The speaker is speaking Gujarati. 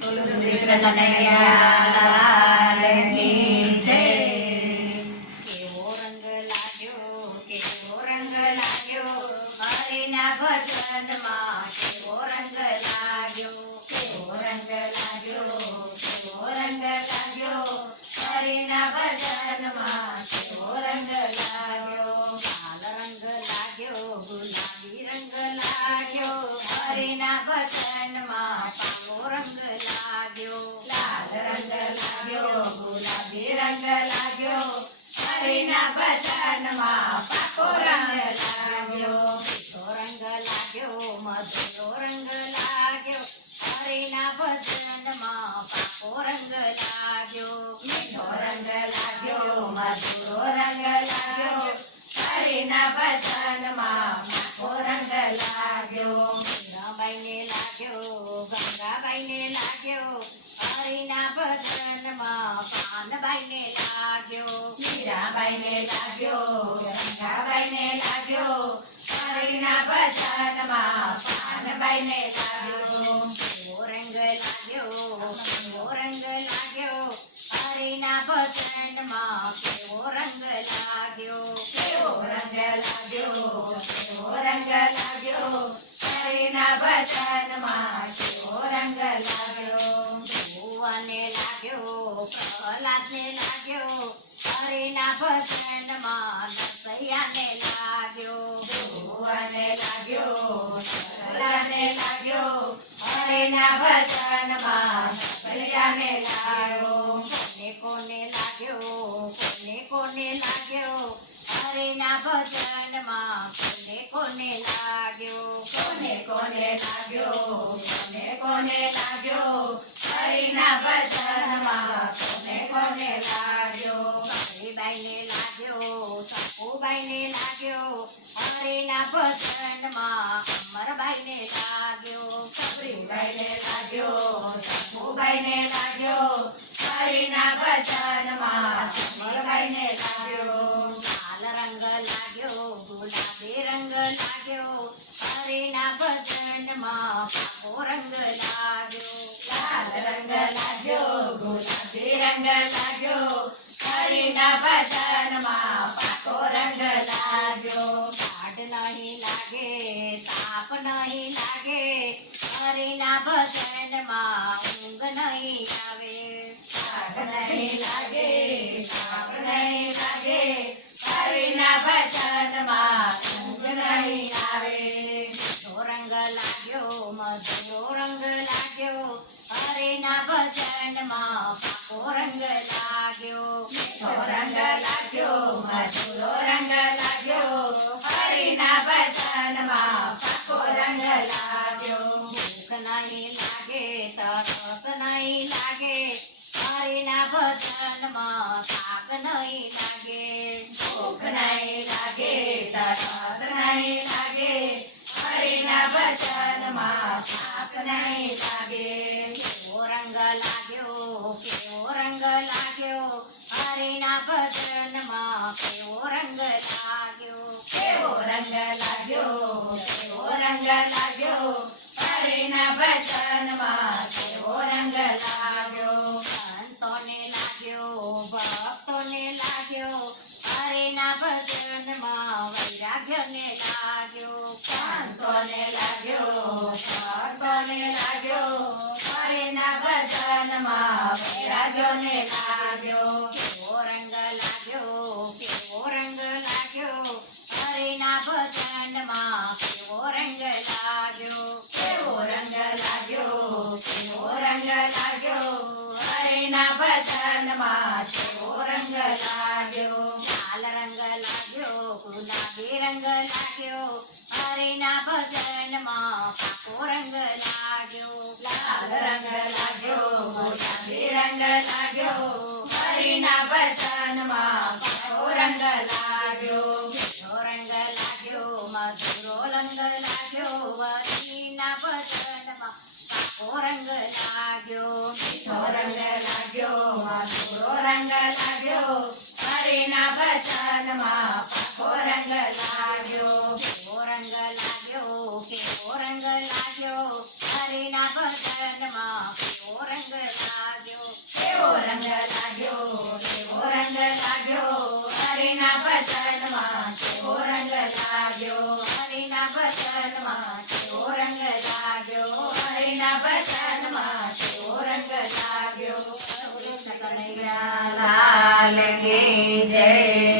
બોલો કૃષ્ણ કનૈયા લાલની જય. કેવો રંગ લાગ્યો હરિના ભજનમાં, કેવો રંગ લાગ્યો હરિના ભજનમાં, કેવો રંગ લાગ્યો લાલ રંગ લાગ્યો, ગુલાબી રંગ લાગ્યો હરિના ભજનમાં, પાકો રંગ લાગ્યો લાલ રંગ લાગ્યો, ગુલાબી રંગ લાગ્યો હરિના ભજનમાં, પાકો રંગ લાગ્યો. પીળો રંગ લાગ્યો, મધુરો રંગ લાગ્યો હરિના ભજનમાં, પાકો રંગ લાગ્યો મીઠો રંગ લાગ્યો, મધુરો રંગ લાગ્યો હરિના ભજનમાં, પાકો રંગ લાગ્યો. મીરાબાઈને લાગ્યો, ગંગાબાઈને લાગ્યો હરિના ભજનમાં, પાનબાઈને લાગ્યો મીરાબાઈને લાગ્યો, ગંગાબાઈને લાગ્યો હરિના ભજનમાં, પાનબાઈને લાગ્યો. કેવો રંગ લાગ્યો હરિના ભજનમાં, કેવો રંગ લાગ્યો કેવો રંગ લાગ્યો, કેવો રંગ લાગ્યો હરિના ભજનમાં, કેવો રંગ લાગ્યો. ભુવને લાગ્યો, પ્રહલાદને લાગ્યો હરિના ભજનમાં, નરસૈયાને લાગ્યો ભુવને લાગ્યો, પ્રહલાદને લાગ્યો હરિના ભજનમાં, નરસૈયાને લાગ્યો. કોને લાગ્યો હરિના ભજનમાં, કોને લાગ્યો કોને કોને લાગ્યો, કોને લાગ્યો હરિના ભજનમાં, કોને લાગ્યો. કાળીબાઈને લાગ્યો, સકુબાઈને લાગ્યો હરિના ભજનમાં, અમરબાઈને લાગ્યો સબરીબાઈને લાગ્યો, સકુબાઈને લાગ્યો હરિના ભજનમાં, સબરીબાઈને લાગ્યો. લાલ રંગ લાગ્યો, ગુલાબી રંગ લાગ્યો હરિના ભજનમાં, પાકો રંગ લાગ્યો લાલ રંગ લાગ્યો, ગુલાબી રંગ લાગ્યો હરિના ભજનમાં, પાકો રંગ લાગ્યો. ટાઢ નહીં લાગે, તાપ નહીં લાગે હરિના ભજનમાં, ઊંઘ નહીં આવે તાપ નહીં લાગે, તાપ નહીં લાગે હરિના ભજનમાં, ઊંઘ નહીં આવે. મીઠો રંગ લાગ્યો, મધુરો રંગ લાગ્યો હરિના ભજનમાં, પાકો રંગ લાગ્યો મીઠો રંગ લાગ્યો, મધુરો રંગ લાગ્યો હરિના ભજનમાં, પાકો રંગ લાગ્યો. ભૂખ નહીં લાગે, તરસ નહીં લાગે હરિના ભજનમાં, થાક નહીં લાગે ભૂખ નહીં લાગે, તરસ નહીં લાગે હરિના ભજનમાં, થાક નહીં લાગે. કેવો રંગ લાગ્યો હરિના ભજનમાં, કેવો રંગ લાગ્યો કેવો રંગ લાગ્યો, કેવો રંગ લાગ્યો હરિના ભજનમાં, કેવો રંગ લાગ્યો. સંતોને લાગ્યો, ભક્તોને લાગ્યો હરિના ભજનમાં, વૈરાગ્યને લાગ્યો સંતોને લાગ્યો, ભક્તોને લાગ્યો હરિના ભજનમાં, વૈરાગ્યોને લાગ્યો. કેવો રંગ લાગ્યો હરિના ભજનમાં, કેવો રંગ લાગ્યો કેવો રંગ લાગ્યો, કેવો રંગ લાગ્યો હરિના ભજનમાં, કેવો રંગ લાગ્યો. લાલ રંગ લાગ્યો, ગુલાબી રંગ લાગ્યો હરિના ભજનમાં, પાકો રંગ લાગ્યો લાલ રંગ લાગ્યો, ગુલાબી રંગ લાગ્યો હરિના ભજનમાં, પાકો રંગ લાગ્યો. મીઠો રંગ લાગ્યો, મધુરો રંગ લાગ્યો હરિના ભજનમાં, પાકો રંગ લાગ્યો મીઠો રંગ લાગ્યો, મધુરો રંગ લાગ્યો હરિના ભજનમાં, પાકો રંગ લાગ્યો. કેવો રંગ લાગ્યો હરિના ભજનમાં, કેવો લાગ્યો હરિના ભજનમાં કેવો રંગ લાગ્યો હરિના ભજનમાં કેવો રંગ લાગ્યો હરિના ભજનમાં કેવો રંગ લાગ્યો કૃષ્ણ કનૈયા લાલ કી જય